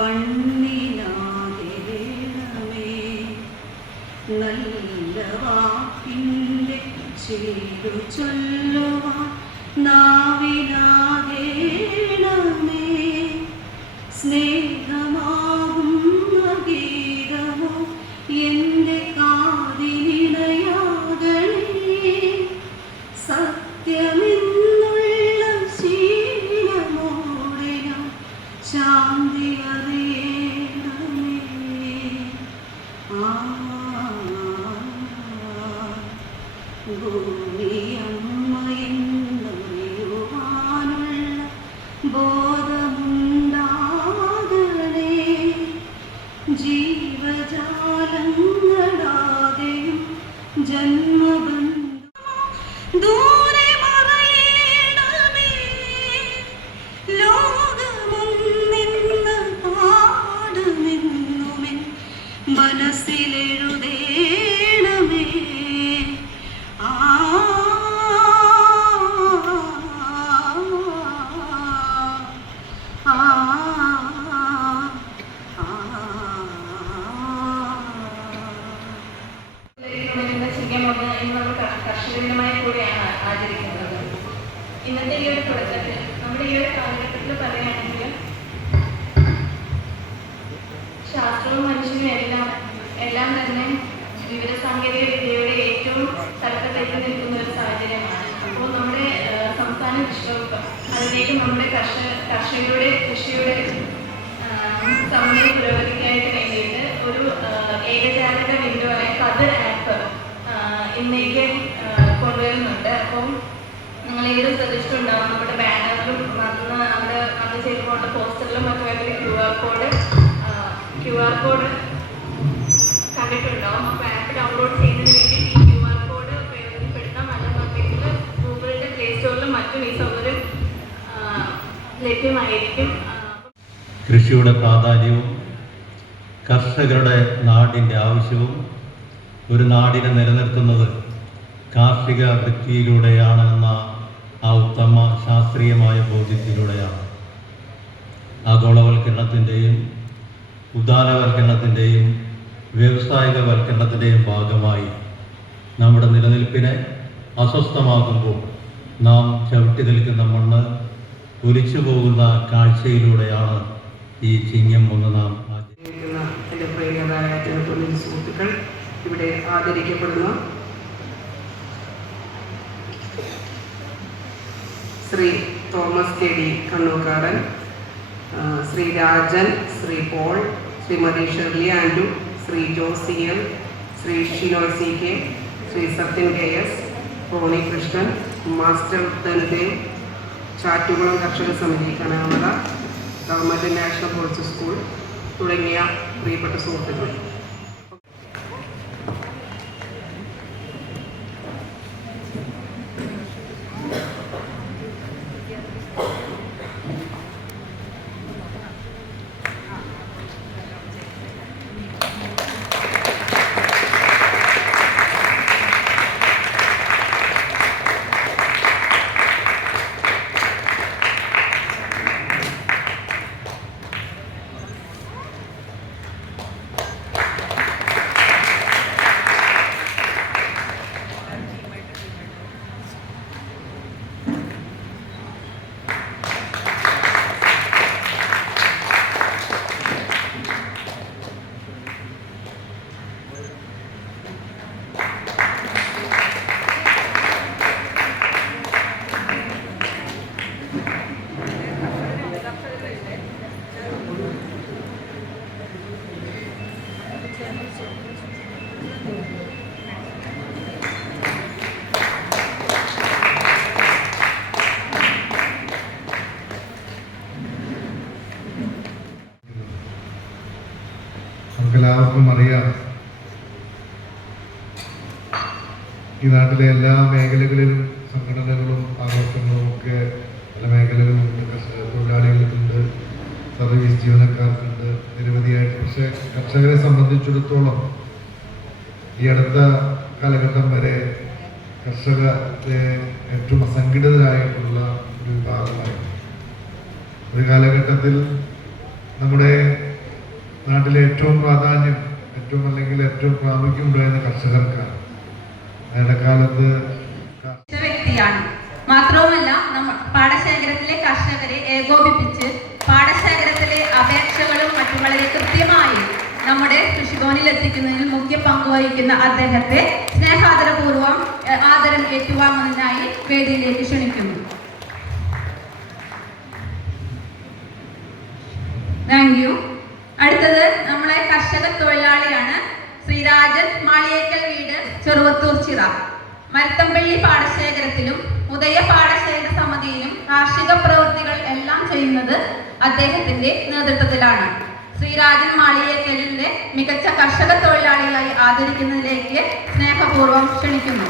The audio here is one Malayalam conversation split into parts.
കണ്ണിനാകെ വേണമേ. നല്ല വാക്കിൻ്റെ ചേരു ചൊല്ലുവാൻ നാവിനാകെ വേണമേ. സ്നേഹമാകുന്ന ഗീതമോ എൻ്റെ കാതിനിണയാകണേ. സത്യമെന്നുള്ള ശീലമോടെ ഞാൻ ശാന്തി അറിയണമേ. ഭൂമിയമ്മ എന്നറിയുവാനുള്ള ബോധമുണ്ടാകണേ. ജീവജാലങ്ങളാകെയും ജന്മബന്ധം ദൂരെ മറയണമേ. ലോകമൊന്നിന്ന് പാടുമെന്നുമെൻ മനസ്സിലെഴുതേണമേ. കർഷകദിനമായി കൂടിയാണ് ആചരിക്കുന്നത്. ഇന്നത്തെ ഈ ഒരു തുടക്കത്തിൽ നമ്മുടെ ഈ ഒരു കാലഘട്ടത്തിൽ പറയുകയാണെങ്കിൽ ശാസ്ത്രവും മനുഷ്യനും എല്ലാം തന്നെ വിവര സാങ്കേതിക വിദ്യയുടെ ഏറ്റവും തലപ്പത്തേക്ക് നിൽക്കുന്ന ഒരു സാഹചര്യമാണ്. അപ്പോൾ നമ്മുടെ സംസ്ഥാന കൃഷി വകുപ്പ് അതിലേക്ക് നമ്മുടെ കർഷകരുടെ കൃഷിയുടെ സമന്വയ പുരോഗതിക്കായിട്ട് വേണ്ടിയിട്ട് ഒരു ഏകജാലക വിൻഡോയായ കതിർ ആപ്പ് ഇന്നേക്ക് കൊണ്ടുവരുന്നുണ്ട്. അപ്പം നിങ്ങൾ ഏത് ശ്രദ്ധിച്ചിട്ടുണ്ടാവും, നമ്മുടെ ബാനറിലും അന്ന് ചെയ്തു പോകേണ്ട പോസ്റ്ററിലും മറ്റുമായിട്ട് ക്യു ആർ കോഡ് കണ്ടിട്ടുണ്ടാവും. അപ്പോൾ ആപ്പ് ഡൗൺലോഡ് ചെയ്യുന്നതിന് വേണ്ടി ഈ QR കോഡ് പ്രയോജനപ്പെടുത്താം. അല്ലെന്നുണ്ടെങ്കിൽ ഗൂഗിളിൻ്റെ പ്ലേ സ്റ്റോറിലും മറ്റും ഈ സൗകര്യം ലഭ്യമായിരിക്കും. കൃഷിയുടെ പ്രാധാന്യവും കർഷകരുടെ നാടിൻ്റെ ആവശ്യവും ഒരു നാടിനെ നിലനിർത്തുന്നത് കാർഷിക വൃത്തിയിലൂടെയാണ് എന്ന ആ ഉത്തമ ശാസ്ത്രീയമായ ബോധ്യത്തിലൂടെയാണ്. ആഗോളവൽക്കരണത്തിൻ്റെയും ഉദാരവൽക്കരണത്തിൻ്റെയും വ്യാവസായികവൽക്കരണത്തിൻ്റെയും ഭാഗമായി നമ്മുടെ നിലനിൽപ്പിനെ അസ്വസ്ഥമാകുമ്പോൾ നാം ചവിട്ടി നിൽക്കുന്ന മണ്ണ് ഒലിച്ചു പോകുന്ന കാഴ്ചയിലൂടെയാണ് ഈ ചിങ്ങം ഒന്ന് നാം എൻ്റെ പ്രിയരായ ജനപ്രതിനിധി സുഹൃത്തുക്കൾ ഇവിടെ ആദരിക്കപ്പെടുന്നു. Shri Thomas K D Kannookadan, Shri Rajan, Shri Paul, Shrimati Shirley Andu, Shri Josy L, Shri Shinoy C K, Shri Sathyan K S, Roni Krishnan, master Dhanudev, Chattukulam കർഷക സമിതി Kanamara, government national boys school തുടങ്ങിയ പ്രിയപ്പെട്ട സുഹൃത്തുക്കൾ, നമുക്കെല്ലാവർക്കും അറിയാം, ഈ നാട്ടിലെ എല്ലാ മേഖലകളിലും സംഘടനകളും ആഘോഷങ്ങളും ഒക്കെ പല മേഖലകളുമുണ്ട്. തൊഴിലാളികൾക്കുണ്ട്, സർവീസ് ജീവനക്കാർക്കുണ്ട്, നിരവധിയായിട്ട്. പക്ഷെ കർഷകരെ സംബന്ധിച്ചിടത്തോളം ഈ അടുത്ത കാലഘട്ടം വരെ കർഷകരെ ഏറ്റവും അസംഘടിതരായിട്ടുള്ള ഒരു വിഭാഗമായിരുന്നു. ഒരു കാലഘട്ടത്തിൽ നമ്മുടെ നാട്ടിലെ ഏറ്റവും പ്രാധാന്യം, ഏറ്റവും അല്ലെങ്കിൽ ഏറ്റവും പ്രാമുഖ്യം ഉണ്ടായിരുന്ന കർഷകർക്കാണ്. വേനൽക്കാലത്ത് വ്യക്തിയാണ്. മാത്രവുമല്ല, പാടശേഖരത്തിലെ കർഷകരെ ഏകോപിപ്പിച്ച് പാടശേഖരത്തിലെ അപേക്ഷകളും മറ്റും വളരെ കൃത്യമായി നമ്മുടെ കൃഷിഭവനിൽ എത്തിക്കുന്നതിൽ മുഖ്യ പങ്ക് വഹിക്കുന്ന അദ്ദേഹത്തെ സ്നേഹാദരപൂർവ്വം ആദരം ഏറ്റുവാങ്ങുന്നതിനായി വേദിയിലേക്ക് ക്ഷണിക്കുന്നു. Thank you. അടുത്തത് നമ്മളെ കർഷക തൊഴിലാളിയാണ് ശ്രീരാജൻ, മാളിയേക്കൽ വീട്, ചെറുവത്തൂർ ചിറ. മരത്തമ്പള്ളി പാടശേഖരത്തിലും ഉദയ പാടശേഖര സമിതിയിലും കാർഷിക പ്രവൃത്തികൾ എല്ലാം ചെയ്യുന്നത് അദ്ദേഹത്തിന്റെ നേതൃത്വത്തിലാണ്. ശ്രീരാജൻ മാളിയേക്കലിന്റെ മികച്ച കർഷക തൊഴിലാളിയായി ആദരിക്കുന്നതിലേക്ക് സ്നേഹപൂർവ്വം ക്ഷണിക്കുന്നു.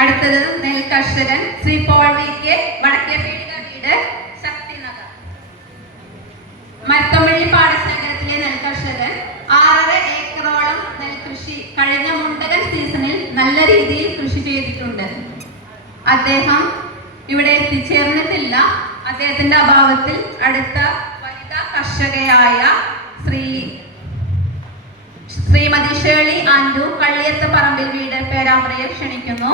അടുത്തത് നെൽ കർഷകൻ ശ്രീ പോൾ വി കെ, വടക്കേപീടിക വീട്, ശക്തിനഗർ. മരത്തമ്പള്ളി പാടശേഖരത്തിലെ നെൽ കർഷകൻ 6.5 ഏക്കറോളം നെൽകൃഷി കഴിഞ്ഞ മുണ്ടകൻ സീസണിൽ നല്ല രീതിയിൽ കൃഷി ചെയ്തിട്ടുണ്ട്. അദ്ദേഹം ഇവിടെ എത്തിച്ചേർന്നിട്ടില്ല. അദ്ദേഹത്തിന്റെ അഭാവത്തിൽ അടുത്ത വനിതാ കർഷകയായ ശ്രീമതി ഷേളി ആൻഡു, കള്ളിയത്ത് പറമ്പിൽ വീട്, പേരാമ്പ്രയെ ക്ഷണിക്കുന്നു.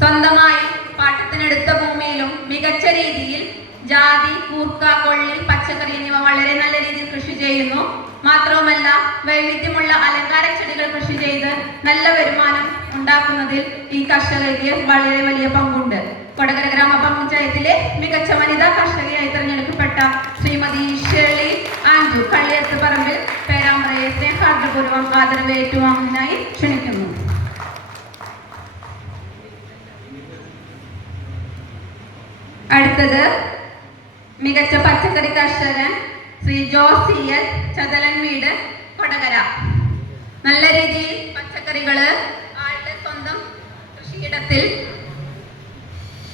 സ്വന്തമായി പാട്ടത്തിനെടുത്ത ഭൂമിയിലും മികച്ച രീതിയിൽ ജാതി, കൂർക്ക, കൊള്ളി, പച്ചക്കറി എന്നിവ വളരെ നല്ല രീതിയിൽ കൃഷി ചെയ്യുന്നു. മാത്രവുമല്ല, വൈവിധ്യമുള്ള അലങ്കാര ചെടികൾ കൃഷി ചെയ്ത് നല്ല വരുമാനം ഉണ്ടാക്കുന്നതിൽ ഈ കർഷകർക്ക് വളരെ വലിയ പങ്കുണ്ട്. കൊടകര ഗ്രാമപഞ്ചായത്തിലെ മികച്ച വനിതാ കർഷകയായി തിരഞ്ഞെടുക്കപ്പെട്ട ശ്രീമതി ഷേളി ആൻഡു, കള്ളിയത്ത് പറമ്പിൽ, പേരാമ്പ്രയെ സ്നേഹാദരപൂർവ്വം ആദരവ് ഏറ്റുവാങ്ങുന്നതിനായി ക്ഷണിക്കുന്നു. അടുത്തത് മികച്ച പച്ചക്കറി കർഷകൻ ശ്രീ ജോസിയൽ, ചതലൻ വീട്, കൊടകര. നല്ല രീതിയിൽ പച്ചക്കറികള് ആളുടെ സ്വന്തം കൃഷിയിടത്തിൽ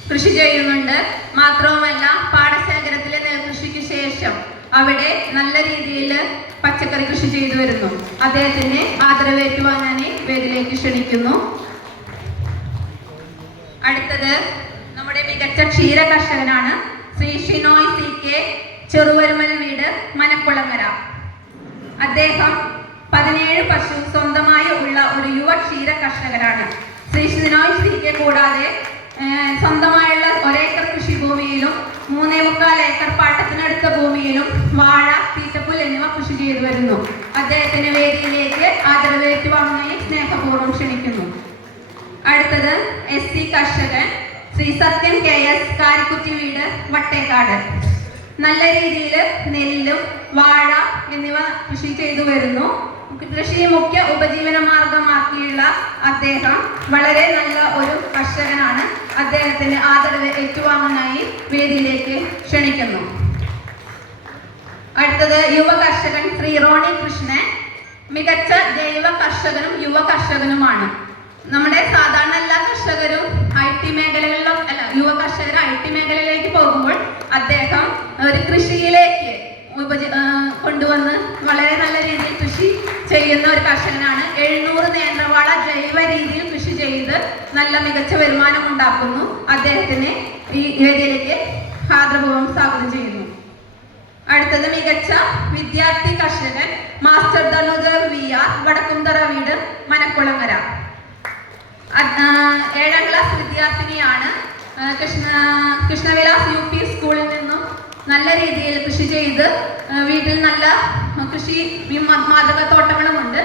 കൃഷി ചെയ്യുന്നുണ്ട്. മാത്രവുമല്ല, പാടശേഖരത്തിലെ നെൽകൃഷിക്ക് ശേഷം അവിടെ നല്ല രീതിയിൽ പച്ചക്കറി കൃഷി ചെയ്തു വരുന്നു. അദ്ദേഹത്തിന് ആദരവ് ഏറ്റുവാങ്ങാനായി വേദിയിലേക്ക് ക്ഷണിക്കുന്നു. അടുത്തത് നമ്മുടെ മികച്ച ക്ഷീര കർഷകനാണ് ശ്രീ ഷിനോയ് സി കെ, ചെറുവരുമൽ വീട്, മനക്കുളങ്ങര. അദ്ദേഹം 17 പശു സ്വന്തമായി ഉള്ള ഒരു യുവ ക്ഷീര കർഷകരാണ്. ശ്രീ ഷിനോയ് സി കെ കൂടാതെ സ്വന്തമായുള്ള 1 ഏക്കർ കൃഷിഭൂമിയിലും 3.25 ഏക്കർ പാട്ടത്തിനടുത്ത ഭൂമിയിലും വാഴ, തീറ്റപ്പുൽ എന്നിവ കൃഷി ചെയ്തു വരുന്നു. അദ്ദേഹത്തിന് വേദിയിലേക്ക് ആദരവ് ഏറ്റുവാങ്ങുന്നതിന് സ്നേഹപൂർവ്വം ക്ഷണിക്കുന്നു. അടുത്തത് SC കർഷകൻ ശ്രീ സത്യൻ KS, കാരിക്കുറ്റി വീട്, വട്ടേക്കാട്. നല്ല രീതിയിൽ നെല്ലും വാഴ എന്നിവ കൃഷി ചെയ്തു വരുന്നു. കൃഷി മുഖ്യ ഉപജീവന മാർഗമാക്കിയുള്ള അദ്ദേഹം വളരെ നല്ല ഒരു കർഷകനാണ്. അദ്ദേഹത്തിന് ആദരവ് ഏറ്റുവാങ്ങാനായി വേദിയിലേക്ക് ക്ഷണിക്കുന്നു. അടുത്തത് യുവ കർഷകൻ ശ്രീ റോണി കൃഷ്ണൻ, മികച്ച ജൈവ കർഷകനും യുവ കർഷകനുമാണ്. നമ്മുടെ സാധാരണ എല്ലാ കർഷകരും IT മേഖലകളിലും യുവ കർഷകർ IT മേഖലയിലേക്ക് പോകുമ്പോൾ അദ്ദേഹം ഒരു കൃഷിയിലേക്ക് കൊണ്ടുവന്ന് വളരെ നല്ല രീതിയിൽ കൃഷി ചെയ്യുന്ന ഒരു കർഷകനാണ്. 700 നേന്ത്രവാഴ ജൈവ രീതിയിൽ കൃഷി ചെയ്ത് നല്ല മികച്ച വരുമാനം ഉണ്ടാക്കുന്നു. അദ്ദേഹത്തിന് ഈ വേദിയിലേക്ക് ആദരപൂർവ്വം സ്വാഗതം ചെയ്യുന്നു. അടുത്തത് മികച്ച വിദ്യാർത്ഥി കർഷകൻ മാസ്റ്റർ ധനുദേവ് VR, വടക്കുംതറ വീട്, മനക്കുളങ്ങര. 7ാം ക്ലാസ് വിദ്യാർത്ഥിനിയാണ്. കൃഷ്ണവിലാസ് UP സ്കൂളിൽ നിന്നും നല്ല രീതിയിൽ കൃഷി ചെയ്ത് വീട്ടിൽ നല്ല കൃഷി മാതൃക തോട്ടങ്ങളുമുണ്ട്.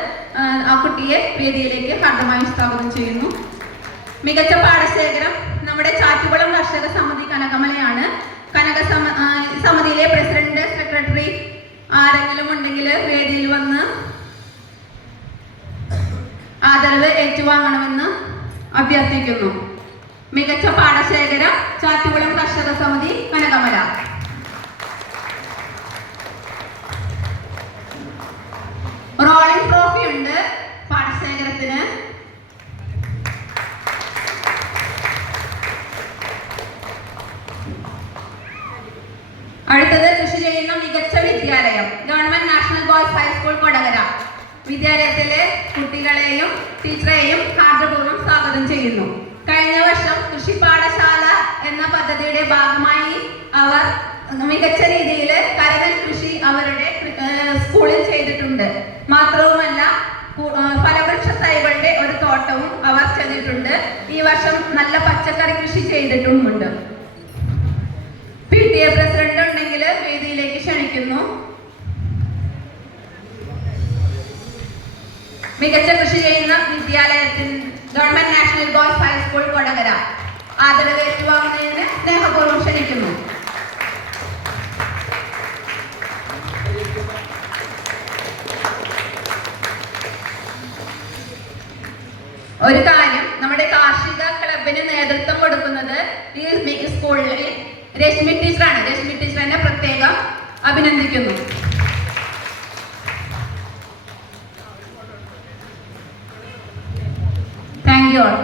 ആ കുട്ടിയെ വേദിയിലേക്ക് ഹാർദമായി സ്വാഗതം ചെയ്യുന്നു. മികച്ച പാടശേഖരം നമ്മുടെ ചാറ്റുകുളം കർഷക സമിതി കനകമലയാണ്. സമിതിയിലെ പ്രസിഡന്റ്, സെക്രട്ടറി ആരെങ്കിലും ഉണ്ടെങ്കിൽ വേദിയിൽ വന്ന് ആദരവ് ഏറ്റുവാങ്ങണമെന്ന് അഭ്യർത്ഥിക്കുന്നു. മികച്ച പാടശേഖരം ചാറ്റുകുളം കർഷക സമിതി കനകമല. റോളിംഗ് ട്രോഫി ഉണ്ട് പാടശേഖരത്തിന്. അടുത്തത് കൃഷി ചെയ്യുന്ന മികച്ച വിദ്യാലയം government national boys high school, Kodakara. വിദ്യാലയത്തിലെ കുട്ടികളെയും ടീച്ചറെയും ഹാർദപൂർവ്വം സ്വാഗതം ചെയ്യുന്നു. കഴിഞ്ഞ വർഷം കൃഷി പാഠശാല എന്ന പദ്ധതിയുടെ ഭാഗമായി അവർ മികച്ച രീതിയിൽ കരനെൽ കൃഷി അവരുടെ സ്കൂളിൽ ചെയ്തിട്ടുണ്ട്. മാത്രവുമല്ല ഫലവൃക്ഷ തൈകളുടെ ഒരു തോട്ടവും അവർ ചെയ്തിട്ടുണ്ട്. ഈ വർഷം നല്ല പച്ചക്കറി കൃഷി ചെയ്തിട്ടുമുണ്ട്. PTA പ്രസിഡന്റ് ഉണ്ടെങ്കിൽ വേദിയിലേക്ക് ക്ഷണിക്കുന്നു. മികച്ച കൃഷി ചെയ്യുന്ന വിദ്യാലയത്തിന് government national boys high school Kodakara ആദരവ് ഏറ്റുവാങ്ങുന്നതിന് സ്നേഹപൂർവ്വം ക്ഷണിക്കുന്നു. ഒരു കാര്യം, നമ്മുടെ കാർഷിക ക്ലബിന് നേതൃത്വം കൊടുക്കുന്നത് ഈ സ്കൂളിലെ രശ്മി ടീച്ചറാണ്. രശ്മി ടീച്ചറിനെ പ്രത്യേകം അഭിനന്ദിക്കുന്നു. Thank you all.